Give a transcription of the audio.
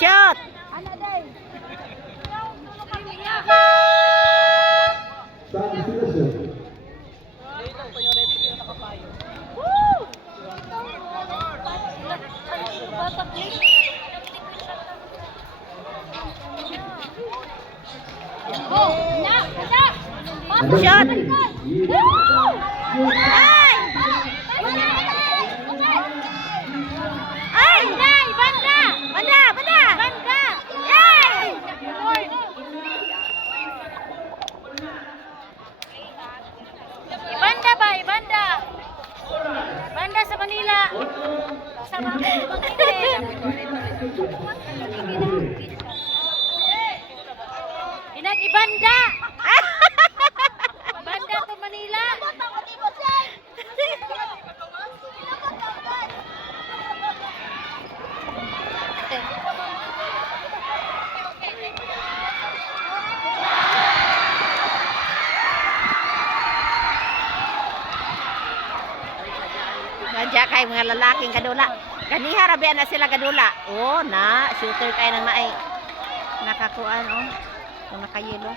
Shot! Shot! Ay! Ay! Banda! Banda! Banda! Banda! Ay! Banda ba? Banda! Banda sa Manila! Sa Manila! Inag-ibanda! Banda to Manila! Nandiyan kay mga lalaking kadula. Ganiha rabi na sila kadula. Oh, na shooter kay nang naay nakakuan oh. Kung nakayelo.